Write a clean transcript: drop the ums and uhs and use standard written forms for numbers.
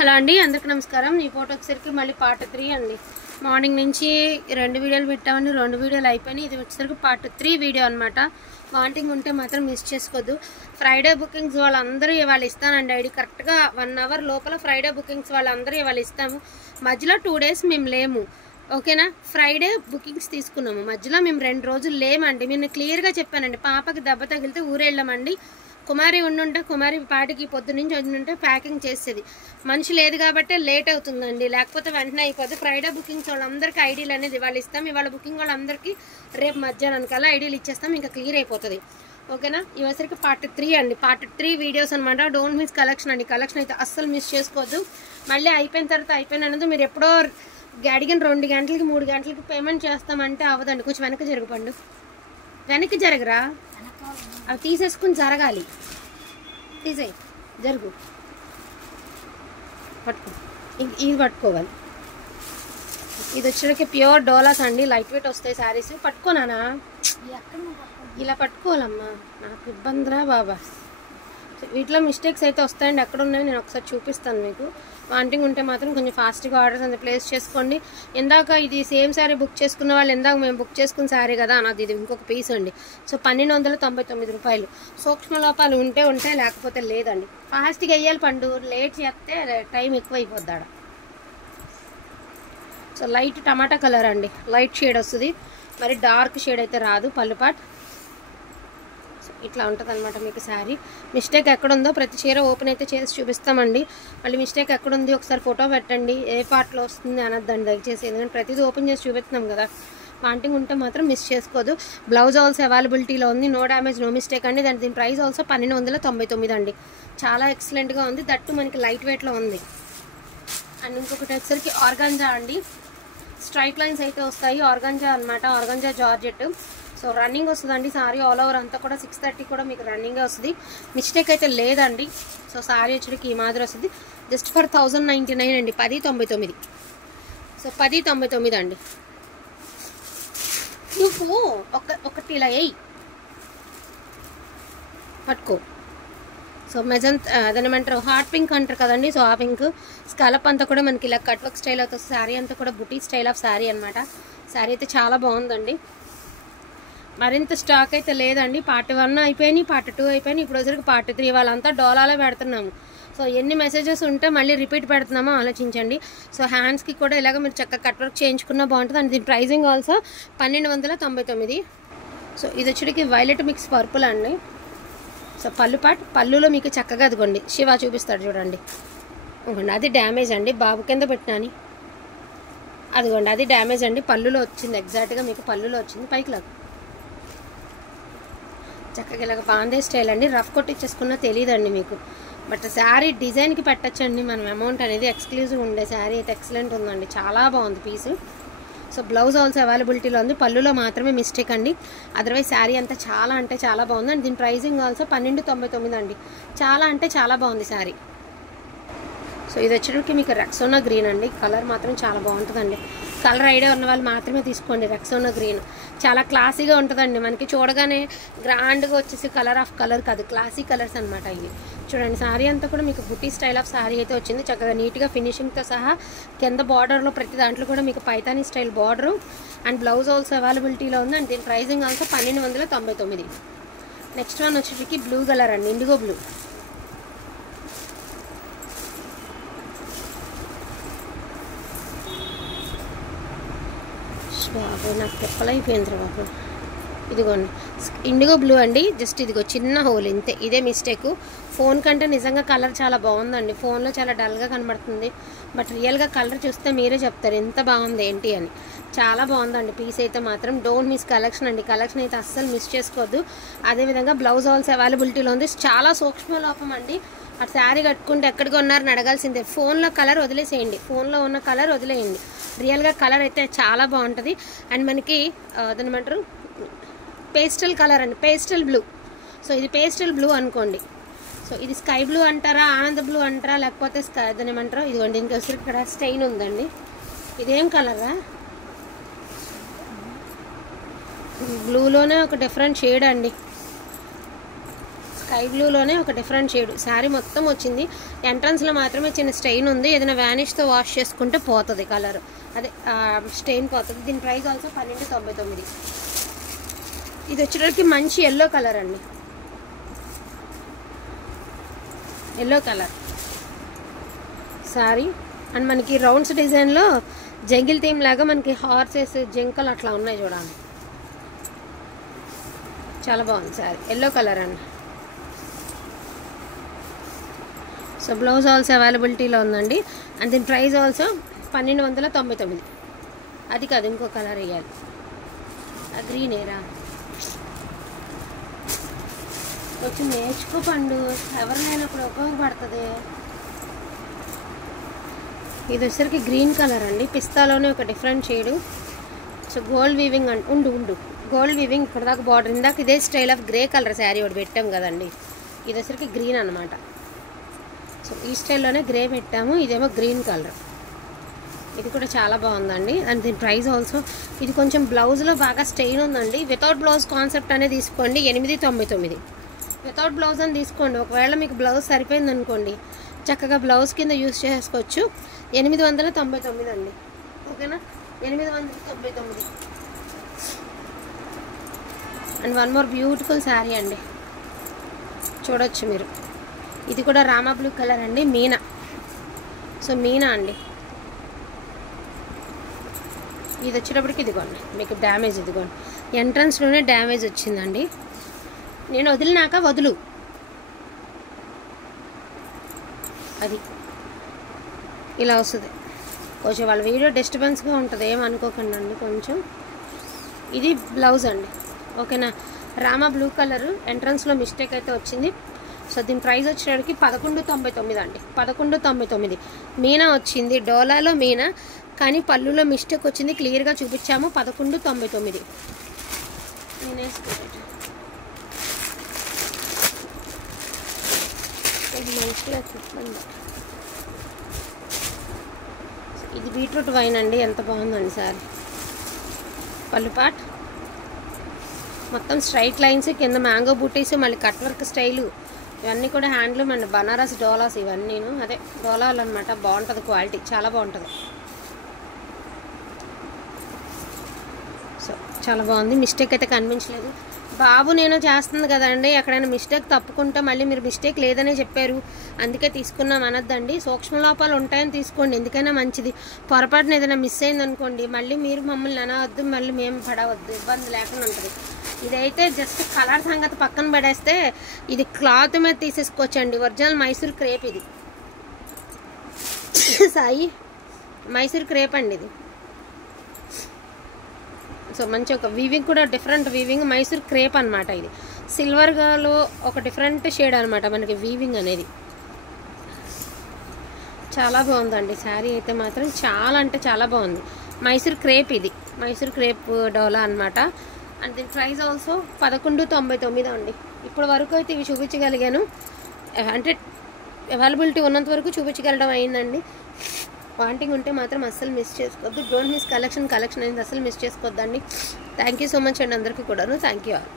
Hello అండి, అందరికీ నమస్కారం. ఈ ఫోటో వచ్చేసరికి మళ్ళీ పార్ట్ 3 అండి. మార్నింగ్ నుంచి 2 వీడియోలు పెట్టామండి, 2 వీడియోలు అయిపోయినాయి. ఇది వచ్చేసరికి పార్ట్ 3 వీడియో అనమాట. వాంటింగ్ ఉంటే మాత్రం మిస్ చేసుకోవద్దు. ఫ్రైడే బుకింగ్స్ వాళ్ళందరూ ఇవాళ ఇస్తానండి. ఐడి కరెక్ట్గా 1 అవర్ లోపల ఫ్రైడే బుకింగ్స్ వాళ్ళందరూ ఇవాళ ఇస్తాము. మధ్యలో 2 డేస్ మేము లేము, ఓకేనా? ఫ్రైడే బుకింగ్స్ తీసుకున్నాము, మధ్యలో మేము 2 రోజులు లేమండి. నేను క్లియర్గా చెప్పానండి. పాపకి దెబ్బ తగిలితే ఊరెళ్ళామండి. కుమారి ఉండుంటే కుమారి పాటికి పొద్దు నుంచి ఉండుంటే ప్యాకింగ్ చేసేది. మనిషి లేదు కాబట్టి లేట్ అవుతుందండి, లేకపోతే వెంటనే అయిపోతుంది. ఫ్రైడే బుకింగ్స్ వాళ్ళందరికీ ఐడీలు అనేది ఇవాళ ఇస్తాం. ఇవాళ బుకింగ్ వాళ్ళందరికీ రేపు మధ్యాహ్నానికల్లా ఐడీలు ఇచ్చేస్తాం, ఇంకా క్లియర్ అయిపోతుంది, ఓకేనా? ఇవసరికి పార్ట్ 3 అండి. పార్ట్ 3 వీడియోస్ అనమాట. డోంట్ మిస్ కలెక్షన్ అండి. కలెక్షన్ అయితే అస్సలు మిస్ చేసుకోవద్దు. మళ్ళీ అయిపోయిన తర్వాత అయిపోయినది మీరు ఎప్పుడో అడిగిన 2 గంటలకి 3 గంటలకి పేమెంట్ చేస్తామంటే అవ్వదండి. కొంచెం వెనక్కి జరగపండు, వెనక్కి జరగరా, అవి తీసేసుకుని జరగాలి. తీసేయి, జరుగు, పట్టుకో, ఇది పట్టుకోవాలి. ఇది వచ్చేటికి ప్యూర్ డోలాస్ అండి, లైట్ వెయిట్ వస్తాయి శారీస్. పట్టుకోనానా, ఇలా పట్టుకోవాలమ్మా, నాకు ఇబ్బందిరా బాబా. వీటిలో మిస్టేక్స్ అయితే వస్తాయండి, ఎక్కడ ఉన్నాయో నేను ఒకసారి చూపిస్తాను మీకు. వాంటింగ్ ఉంటే మాత్రం కొంచెం ఫాస్ట్గా ఆర్డర్స్ అంతా ప్లేస్ చేసుకోండి. ఇందాక ఇది సేమ్ శారీ బుక్ చేసుకున్న వాళ్ళు ఇందాక మేము బుక్ చేసుకున్న శారీ కదా అన్నది, ఇది ఇంకొక పీస్ అండి. సో 1299 రూపాయలు. సూక్ష్మ లోపాలు ఉంటే ఉంటాయి, లేకపోతే లేదండి. ఫాస్ట్గా వెయ్యాలి పండు, లేట్ చేస్తే టైం ఎక్కువ అయిపోద్దాడ. సో లైట్ టమాటా కలర్ అండి, లైట్ షేడ్ వస్తుంది, మరి డార్క్ షేడ్ అయితే రాదు. పళ్ళుపాట్ ఇట్లా ఉంటుంది అనమాట మీకు శారీ. మిస్టేక్ ఎక్కడుందో ప్రతి చీర ఓపెన్ అయితే చేసి చూపిస్తామండి. మళ్ళీ మిస్టేక్ ఎక్కడుంది ఒకసారి ఫోటో పెట్టండి, ఏ పార్ట్లో వస్తుంది అనద్దండి దయచేసి, ఎందుకంటే ప్రతిదీ ఓపెన్ చేసి చూపిస్తున్నాం కదా. వాంటింగ్ ఉంటే మాత్రం మిస్ చేసుకోదు. బ్లౌజ్ ఆల్సో అవైలబిలిటీలో ఉంది, నో డ్యామేజ్ నో మిస్టేక్ అండి. దీని ప్రైస్ ఆల్సో 1299 అండి. చాలా ఎక్సలెంట్గా ఉంది, దట్టు మనకి లైట్ వెయిట్లో ఉంది. అండ్ ఇంకొకటి వచ్చేసరికి ఆర్గాంజా అండి, స్ట్రైట్ లైన్స్ అయితే వస్తాయి. ఆర్గాంజా అనమాట, ఆర్గాంజా జార్జెట్. సో రన్నింగ్ వస్తుందండి సారీ ఆల్ ఓవర్ అంతా కూడా. 630 కూడా మీకు రన్నింగే వస్తుంది, మిస్టేక్ అయితే లేదండి. సో సారీ వచ్చేటికి ఈ మాదిరి వస్తుంది. జస్ట్ ఫర్ 1099 అండి, 1099. సో 1099 అండి. నువ్వు ఒకటి ఇలా వేయి, పట్టుకో. సో మెజంత్ అదేమంటారు, హాట్ పింక్ అంటారు కదండి. సో ఆ పింక్ స్కాలప్ అంతా కూడా మనకి ఇలా కట్ వర్క్ స్టైల్ అవుతుంది. శారీ అంతా కూడా బుటీ స్టైల్ ఆఫ్ శారీ అనమాట. శారీ అయితే చాలా బాగుందండి. మరింత స్టాక్ అయితే లేదండి. పార్ట్ 1 అయిపోయినాయి, పార్ట్ 2 అయిపోయినాయి. ఇప్పుడు వచ్చరికి పార్ట్ 3 వాళ్ళంతా డోలాలో పెడుతున్నాము. సో ఎన్ని మెసేజెస్ ఉంటే మళ్ళీ రిపీట్ పెడుతున్నామో ఆలోచించండి. సో హ్యాండ్స్కి కూడా ఇలాగ మీరు చక్కగా కట్ వర్క్ చేయించుకున్నా బాగుంటుంది. అండ్ దీని ప్రైజింగ్ ఆల్సో 1299. సో ఇది వచ్చేటికి వైలెట్ మిక్స్ పర్పుల్ అండి. సో పళ్ళులో మీకు చక్కగా అదిగోండి శివ చూపిస్తాడు చూడండి. ఇవ్వండి, అది డ్యామేజ్ అండి, బాబు కింద పెట్టినాని. అదిగోండి, అది డ్యామేజ్ అండి, పళ్ళులో వచ్చింది. ఎగ్జాక్ట్గా మీకు పళ్ళులో వచ్చింది. పైకి లాగా చక్కగా ఇలాగ బాందే స్టైల్ అండి. రఫ్ కొట్టిచ్చేసుకున్నా తెలియదండి మీకు, బట్ శారీ డిజైన్కి పెట్టచ్చండి మనం. అమౌంట్ అనేది ఎక్స్క్లూజివ్ ఉండే శారీ అయితే ఎక్సలెంట్ ఉందండి, చాలా బాగుంది పీసు. సో బ్లౌజ్ ఆల్సో అవైలబిలిటీలో ఉంది, పళ్ళులో మాత్రమే మిస్టేక్ అండి. అదర్వైజ్ శారీ అంతా చాలా అంటే చాలా బాగుంది. అండ్ దీని ప్రైజింగ్ ఆల్సో 1299 అండి. చాలా అంటే చాలా బాగుంది శారీ. సో ఇది వచ్చేటికి మీకు రెక్సోనా గ్రీన్ అండి. కలర్ మాత్రం చాలా బాగుంటుందండి. కలర్ ఐడియా ఉన్న వాళ్ళు మాత్రమే తీసుకోండి. రెక్సోనా గ్రీన్ చాలా క్లాసీగా ఉంటుందండి. మనకి చూడగానే గ్రాండ్గా వచ్చేసి కలర్ ఆఫ్ కలర్ కాదు, క్లాసీ కలర్స్ అనమాట ఇవి. చూడండి శారీ అంతా కూడా మీకు బుటీ స్టైల్ ఆఫ్ శారీ అయితే వచ్చింది. చక్కగా నీట్గా ఫినిషింగ్తో సహా కింద బార్డర్లో ప్రతి దాంట్లో కూడా మీకు Paithani style border. And blouse also అవైలబిలిటీలో ఉంది. అండ్ దీని ప్రైజింగ్ ఆల్సో 1299. నెక్స్ట్ వన్ వచ్చేటికి బ్లూ కలర్ అండి, ఇండిగో బ్లూ. బాబు నాకు తెప్పలైపోయింది బాబు. ఇదిగోండి ఇండిగో బ్లూ అండి. జస్ట్ ఇదిగో చిన్న హోల్ ఇంతే, ఇదే మిస్టేక్. ఫోన్ కంటే నిజంగా కలర్ చాలా బాగుందండి. ఫోన్లో చాలా డల్గా కనబడుతుంది, బట్ రియల్గా కలర్ చూస్తే మీరే చెప్తారు ఎంత బాగుంది ఏంటి అని. చాలా బాగుందండి పీస్ అయితే మాత్రం. డోంట్ మిస్ కలెక్షన్ అండి. కలెక్షన్ అయితే అస్సలు మిస్ చేసుకోవద్దు. అదేవిధంగా బ్లౌజ్ ఆల్సో అవైలబిలిటీలో ఉంది. చాలా సూక్ష్మ లోపం అండి. అటు శారీ కట్టుకుంటే ఎక్కడికి ఉన్నారని అడగాల్సిందే. ఫోన్లో కలర్ వదిలేసేయండి, ఫోన్లో ఉన్న కలర్ వదిలేయండి. రియల్గా కలర్ అయితే చాలా బాగుంటుంది. అండ్ మనకి అదేమంటారు పేస్టల్ కలర్ అండి, పేస్టల్ బ్లూ. సో ఇది పేస్టల్ బ్లూ అనుకోండి. సో ఇది స్కై బ్లూ అంటారా, ఆనంద బ్లూ అంటారా, లేకపోతే అదేమంటారో. ఇదిగోండి ఇంకొకసారి ఇక్కడ స్టెయిన్ ఉందండి. ఇదేం కలరా, బ్లూలోనే ఒక డిఫరెంట్ షేడ్ అండి. స్కై బ్లూలోనే ఒక డిఫరెంట్ షేడ్. శారీ మొత్తం వచ్చింది, ఎంట్రన్స్లో మాత్రమే చిన్న స్టెయిన్ ఉంది. ఏదైనా వ్యానిష్తో వాష్ చేసుకుంటే పోతుంది కలర్, అదే స్టెయిన్ పోతుంది. దీని ప్రైస్ ఆల్సో 1299. ఇది వచ్చేటప్పటికి మంచి ఎల్లో కలర్ అండి, ఎల్లో కలర్ శారీ. అండ్ మనకి రౌండ్స్ డిజైన్లో జంగిల్ థీమ్ లాగా మనకి హార్సెస్ జింకలు అట్లా ఉన్నాయి చూడండి, చాలా బాగుంది శారీ. ఎల్లో కలర్ అండి. సో బ్లౌజ్ ఆల్సో అవైలబిలిటీలో ఉందండి. అండ్ దీని ప్రైస్ ఆల్సో 1299. అది కాదు, ఇంకో కలర్ వేయాలి, ఆ గ్రీన్ ఏరా. కొంచెం నేర్చుకో పండు, ఎవరు లేనప్పుడు ఉపయోగపడుతుంది. ఇది వచ్చేసరికి గ్రీన్ కలర్ అండి, పిస్తాలోనే ఒక different shade. So gold weaving ఉండు గోల్డ్ వీవింగ్ ఇక్కడ దాకా బార్డర్. ఇందాక ఇదే style of grey colour sari ఒకటి పెట్టాం కదండి, ఇది వచ్చేసరికి గ్రీన్ అనమాట. సో ఈ స్టైల్లోనే గ్రే పెట్టాము, ఇదేమో గ్రీన్ కలర్. ఇది కూడా చాలా బాగుందండి. అండ్ దీని ప్రైస్ ఆల్సో, ఇది కొంచెం బ్లౌజ్లో బాగా స్టెయిన్ ఉందండి. వితౌట్ బ్లౌజ్ కాన్సెప్ట్ అనేది తీసుకోండి, 899. వితౌట్ బ్లౌజ్ అని తీసుకోండి. ఒకవేళ మీకు బ్లౌజ్ సరిపోయింది అనుకోండి, చక్కగా బ్లౌజ్ కింద యూజ్ చేసుకోవచ్చు. 899 అండి, ఓకేనా, 899. And one more beautiful sari అండి, చూడొచ్చు మీరు. ఇది కూడా రామా బ్లూ కలర్ అండి, మీనా. సో మీనా అండి. ఇది వచ్చేటప్పటికి ఇదిగోండి మీకు డ్యామేజ్, ఇదిగోండి ఎంట్రన్స్లోనే డ్యామేజ్ వచ్చిందండి. నేను వదిలినాక వదులు, అది ఇలా వస్తుంది. కొంచెం వాళ్ళ వీడియో డిస్టర్బెన్స్గా ఉంటుంది, ఏమనుకోకండి అండి కొంచెం. ఇది బ్లౌజ్ అండి, ఓకేనా. రామా బ్లూ కలర్, ఎంట్రన్స్లో మిస్టేక్ అయితే వచ్చింది. సో దీని ప్రైస్ వచ్చేటికి 1199 అండి, 1199. మీనా వచ్చింది, డోలాలో మీనా, కానీ పళ్ళులో మిస్టేక్ వచ్చింది, క్లియర్గా చూపించాము. 1199. నేను వేసుకుంటాను, ఇది మంచిగా చెప్పండి. ఇది బీట్రూట్ వైన్ అండి, ఎంత బాగుందండి సారీ. పళ్ళు పాట్ మొత్తం స్ట్రైట్ లైన్స్, కింద మ్యాంగో బూటీస్, మళ్ళీ కట్ వర్క్ స్టైలు, ఇవన్నీ కూడా హ్యాండ్లూమ్ అండి. బనారస్ డోలాస్ ఇవన్నీను, అదే డోలాలు అనమాట. బాగుంటుంది క్వాలిటీ, చాలా బాగుంటుంది. సో చాలా బాగుంది, మిస్టేక్ అయితే కనిపించలేదు. బాబు నేను చేస్తుంది కదండి, ఎక్కడైనా మిస్టేక్ తప్పుకుంటే మళ్ళీ మీరు మిస్టేక్ లేదనే చెప్పారు, అందుకే తీసుకున్నాం అనొద్దండి. సూక్ష్మ లోపాలు ఉంటాయని తీసుకోండి, ఎందుకైనా మంచిది. పొరపాటున ఏదైనా మిస్ అయింది అనుకోండి, మళ్ళీ మీరు మమ్మల్ని అనవద్దు, మళ్ళీ మేము పడవద్దు, ఇబ్బంది లేకుండా ఉంటుంది. ఇదైతే జస్ట్ కలర్ సంగతి పక్కన పడేస్తే, ఇది క్లాత్ మీద తీసేసుకోవచ్చండి. ఒరిజినల్ మైసూర్ క్రేప్ ఇది, సాయి మైసూర్ క్రేప్ అండి ఇది. సో మంచి ఒక వీవింగ్ కూడా డిఫరెంట్ వీవింగ్, మైసూర్ క్రేప్ అనమాట. ఇది సిల్వర్లో ఒక డిఫరెంట్ షేడ్ అనమాట మనకి వీవింగ్ అనేది. చాలా బాగుందండి శారీ అయితే మాత్రం, చాలా అంటే చాలా బాగుంది. మైసూర్ క్రేప్, ఇది మైసూర్ క్రేప్ డోలా అనమాట. అండ్ దీని ప్రైస్ ఆల్సో 1199 అండి. ఇప్పటి వరకు అయితే ఇవి చూపించగలిగాను, అంటే అవైలబిలిటీ ఉన్నంత వరకు చూపించగలడం అయిందండి. వాంటింగ్ ఉంటే మాత్రం అస్సలు మిస్ చేసుకోవద్దు. డోంట్ మిస్ కలెక్షన్ అయింది, అస్సలు మిస్ చేసుకోవద్దండి. థ్యాంక్ యూ సో మచ్ అండి అందరికీ కూడాను. Thank you all.